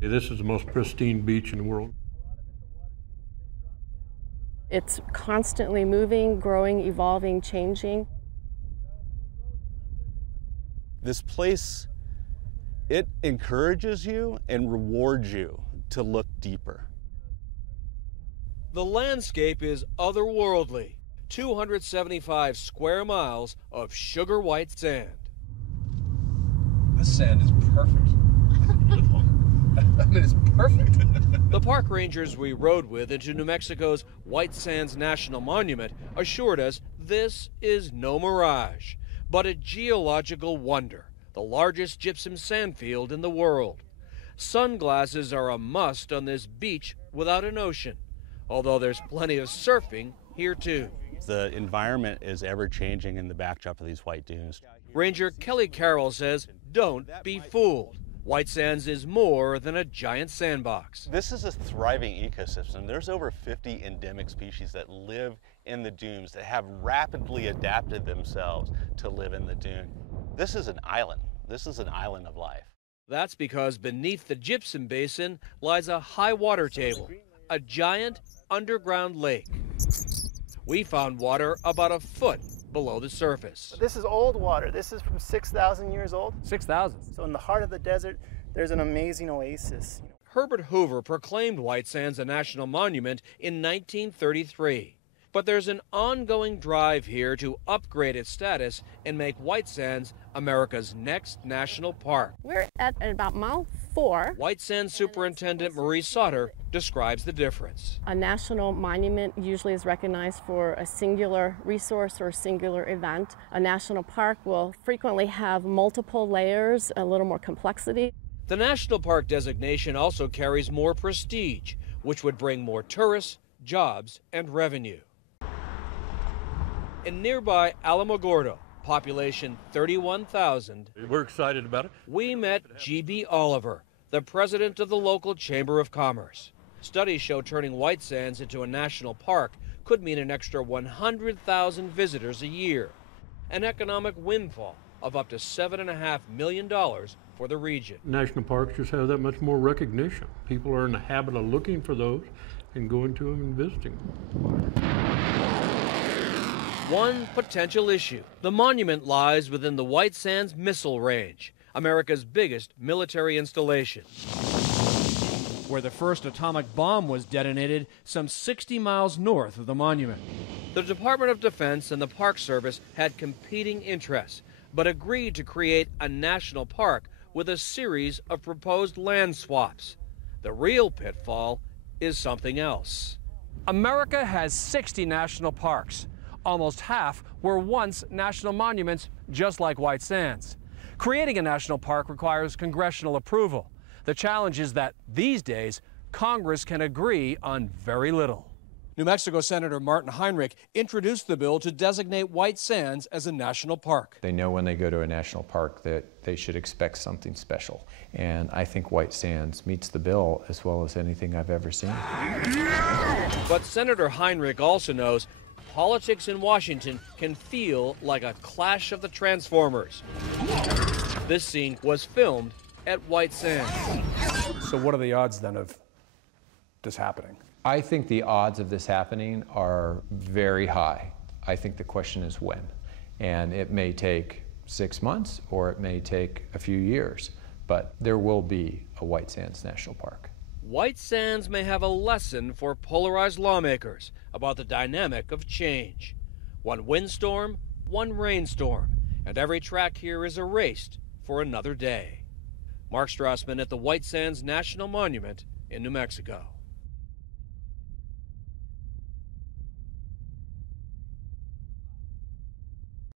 This is the most pristine beach in the world. It's constantly moving, growing, evolving, changing. This place, it encourages you and rewards you to look deeper. The landscape is otherworldly. 275 square miles of sugar white sand. This sand is perfect. Beautiful. I mean, it's perfect. The park rangers we rode with into New Mexico's White Sands National Monument assured us this is no mirage, but a geological wonder, the largest gypsum sand field in the world. Sunglasses are a must on this beach without an ocean, although there's plenty of surfing here too. The environment is ever changing in the backdrop of these white dunes. Ranger Kelly Carroll says, don't be fooled. White Sands is more than a giant sandbox. This is a thriving ecosystem. There's over 50 endemic species that live in the dunes that have rapidly adapted themselves to live in the dune. This is an island. This is an island of life. That's because beneath the gypsum basin lies a high water table, a giant underground lake. We found water about a foot below the surface. This is old water. This is from 6,000 years old. 6,000. So in the heart of the desert, there's an amazing oasis. Herbert Hoover proclaimed White Sands a national monument in 1933. But there's an ongoing drive here to upgrade its status and make White Sands America's next national park. We're at about mile 4. White Sands Superintendent Marie Sauter describes the difference. A national monument usually is recognized for a singular resource or a singular event. A national park will frequently have multiple layers, a little more complexity. The national park designation also carries more prestige, which would bring more tourists, jobs, and revenue. In nearby Alamogordo, population 31,000, We're excited about it. we met G.B. Oliver, the president of the local Chamber of Commerce. Studies show turning White Sands into a national park could mean an extra 100,000 visitors a year, an economic windfall of up to $7.5 million for the region. National parks just have that much more recognition. People are in the habit of looking for those and going to them and visiting them. One potential issue. The monument lies within the White Sands Missile Range, America's biggest military installation, where the first atomic bomb was detonated some 60 miles north of the monument. The Department of Defense and the Park Service had competing interests, but agreed to create a national park with a series of proposed land swaps. The real pitfall is something else. America has 60 national parks. Almost half were once national monuments, just like White Sands. Creating a national park requires congressional approval. The challenge is that these days, Congress can agree on very little. New Mexico Senator Martin Heinrich introduced the bill to designate White Sands as a national park. They know when they go to a national park that they should expect something special. And I think White Sands meets the bill as well as anything I've ever seen. But Senator Heinrich also knows politics in Washington can feel like a clash of the Transformers. This scene was filmed at White Sands. So what are the odds then of this happening? I think the odds of this happening are very high. I think the question is when. And it may take 6 months or it may take a few years, but there will be a White Sands National Park. White Sands may have a lesson for polarized lawmakers about the dynamic of change. One windstorm, one rainstorm, and every track here is erased for another day. Mark Strassman at the White Sands National Monument in New Mexico.